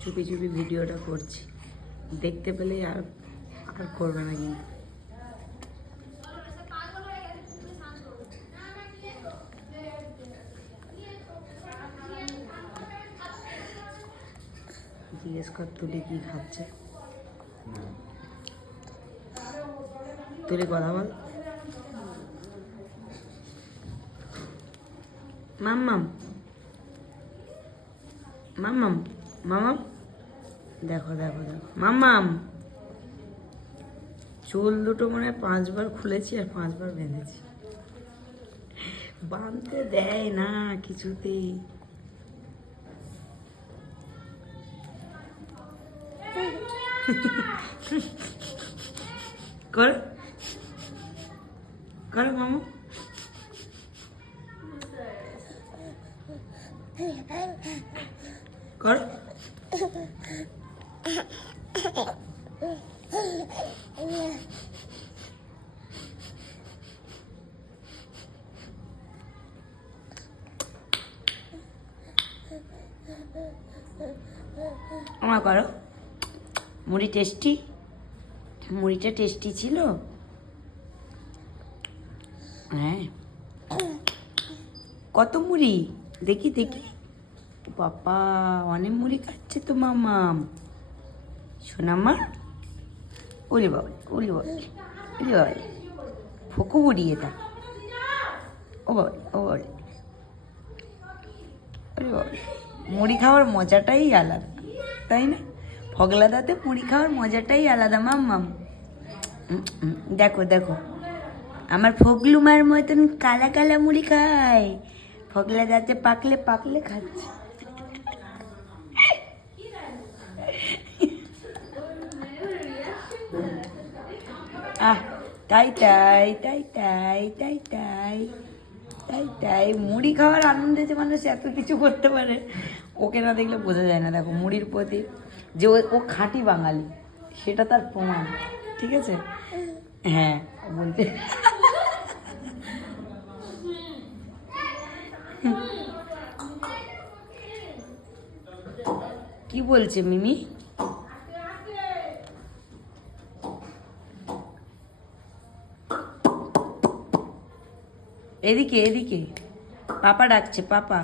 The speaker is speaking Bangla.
চুপি চুপি ভিডিওটা করছি, দেখতে পেলেই আর আর করবে না কিন্তু। জিজ্ঞেস কর তুলি কি খাচ্ছে। তুলি কথা বল। মাম্মাম মাম্মাম মামাম, দেখো দেখো দেখো মাম্মাম, চুল দুটো মনে হয় 5 বার খুলেছি আর 5 বার বেঁধেছি, বাঁধতে দেয় না কিছুতেই। কর কর মামু, কর। আমার করো। মুড়ি টেস্টি, মুড়িটা টেস্টি ছিল। হ্যাঁ, কত মুড়ি দেখি দেখি। বাবা অনেক মুড়ি খাচ্ছে তো মামাম, শোনামা। ওলে বাবা, ওলে বাবা, ওলে বাবা, ফোকো মুড়ি এটা। ও বাবা, ও বাবা, ওলে বাবা। মুড়ি খাওয়ার মজাটাই আলাদা, তাই না? ফগলাদাতে মুড়ি খাওয়ার মজাটাই আলাদা মাম্মাম। দেখো দেখো, আমার ফগলুমার মতন কালা কালা মুড়ি খায়, ফগলাদাতে পাকলে পাকলে খাচ্ছে। আহ, তাই তাই তাই তাই তাই তাই তাই তাই, মুড়ি খাওয়ার আনন্দে যে মানুষ এত কিছু করতে পারে, ওকে না দেখলে বোঝা যায় না। দেখো মুড়ির প্রতি যে ও খাঁটি বাঙালি, সেটা তার প্রমাণ। ঠিক আছে, হ্যাঁ বলতে। কি বলছে মিমি? এদিকে এদিকে, পাপা ডাকছে, পাপা।